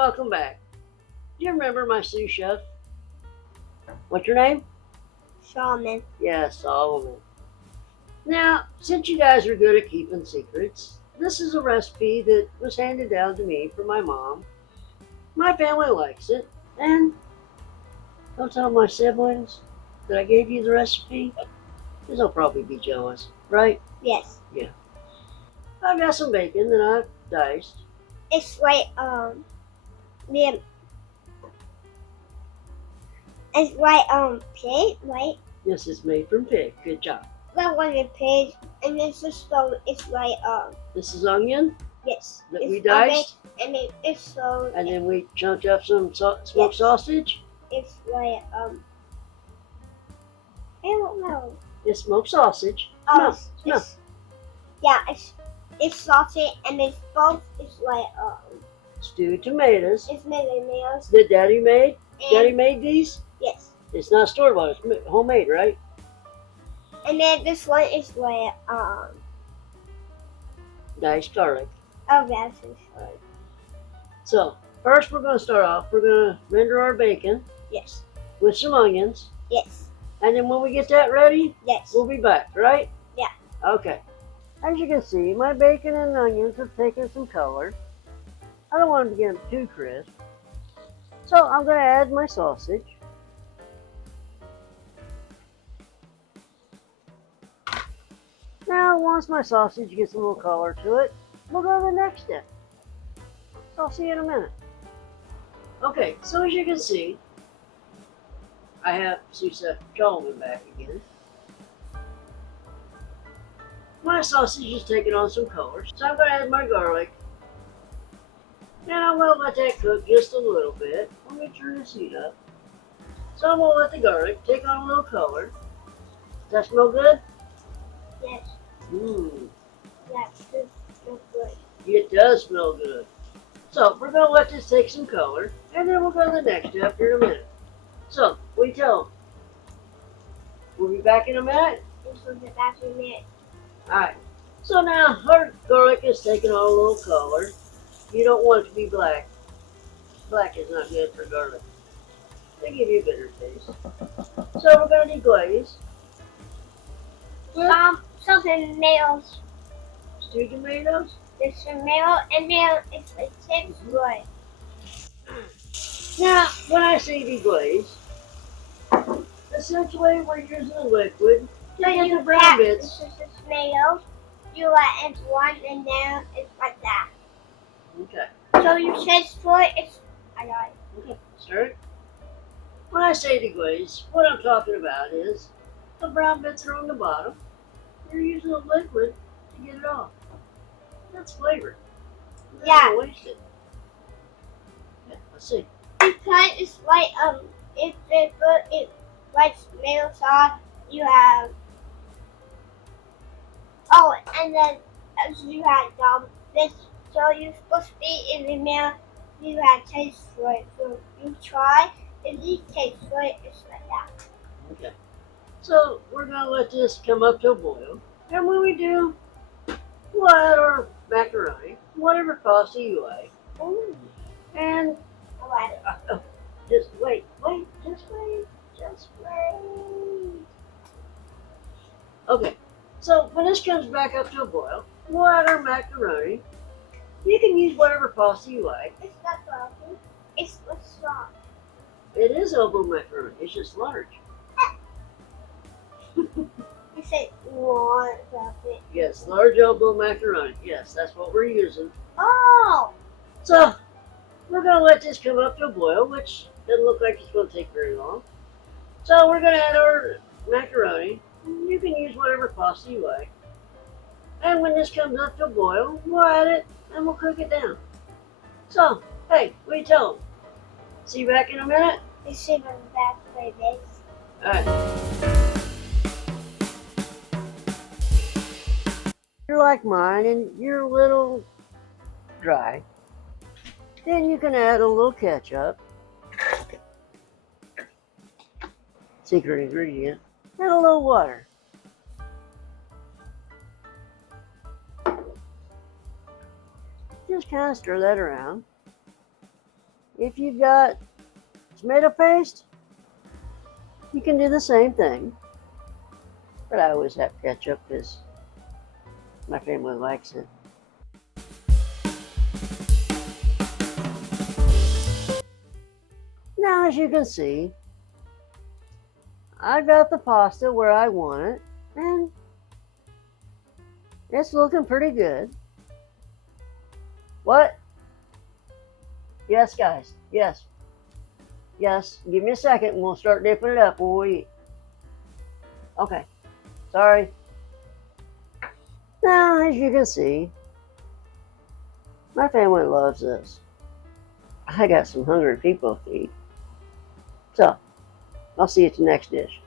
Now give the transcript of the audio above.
welcome back. Do you remember my sous chef? What's your name? Shaman. Yeah, Solomon. Now, since you guys are good at keeping secrets, this is a recipe that was handed down to me from my mom. My family likes it, and don't tell my siblings that I gave you the recipe, because they'll probably be jealous, right? Yes. Yeah. I've got some bacon that I've diced. It's like the it's like pig, right? This is made from pig. Good job. That one is pig, and this is so it's like This is onion yes. that it's we diced, onion, and it's so and then we chunked up some smoked Yes. sausage. it's like I don't know. It's smoked sausage. Oh, No. it's yeah, it's salty, and it's both. It's like Stewed tomatoes it's made meals. that Daddy made. And Daddy made these. yes, It's not store bought. It's homemade, right? and then this one is like Diced garlic. oh that's sorry. So first, we're going to start off. We're going to render our bacon Yes, with some onions, yes, and then when we get that ready, yes. we'll be back. Right? Yeah. Okay. As you can see, my bacon and onions have taken some color. I don't want them to get too crisp. So I'm going to add my sausage. Now, once my sausage gets a little color to it, we'll go to the next step. So I'll see you in a minute. Okay, so as you can see, I have Sous Solomon back again. My sausage is taking on some color, so I'm going to add my garlic. And I'm going to let that cook just a little bit. Let me turn this heat up. So I'm going to let the garlic take on a little color. Does that smell good? Yes, Mmm, that's good. it does smell good. So we're going to let this take some color, and then we'll go to the next step here in a minute. So, what do you tell them? We'll be back in a minute? This was the bathroom minute. Alright, so now our garlic is taking on a little color. You don't want it to be black. Black is not good for garlic. They give you a bitter taste. So we're going to deglaze. Some tomatoes. Stewed tomatoes. There's tomato, and then it's like six good. Now, when I say deglaze, essentially we're using a liquid to get the brown bits. This is the tomatoes. You let into one, and then it's like that. Okay. So you taste for it. It's I got it. Okay, stir it. When I say deglaze, what I'm talking about is the brown bits are on the bottom. You're using a liquid to get it off. That's flavor. You're not gonna waste it. Yeah, let's see. Because it's like if they put it like tomato sauce, you have and then you had this. So you're supposed to be in the middle. You had taste for it. So you try. If you taste for it, it's like that. Okay. So we're gonna let this come up to a boil. And when we do, we'll add our macaroni, whatever pasta you like. Ooh, And I like it. just wait. Okay. So when this comes back up to a boil, we'll add our macaroni. You can use whatever pasta you like. It's not salty. It's soft. It is elbow macaroni. It's just large. You said more salty. Yes, large elbow macaroni. Yes, that's what we're using. Oh. So we're gonna let this come up to a boil, which doesn't look like it's gonna take very long. So we're gonna add our macaroni. You can use whatever pasta you like. And when this comes up to a boil, we'll add it and we'll cook it down. So, hey, what do you tell them? See you back in a minute? It's even back like this. Alright. You're like mine and you're a little dry. Then you can add a little ketchup. Secret ingredient. And a little water. Just kind of stir that around. If you've got tomato paste, you can do the same thing. But I always have ketchup because my family likes it. Now, as you can see, I got the pasta where I want it, and it's looking pretty good. What? Yes, guys. Yes. Yes. Give me a second and we'll start dipping it up when we eat. Okay. Sorry. Now, as you can see, my family loves this. I got some hungry people to feed. So, I'll see you at the next dish.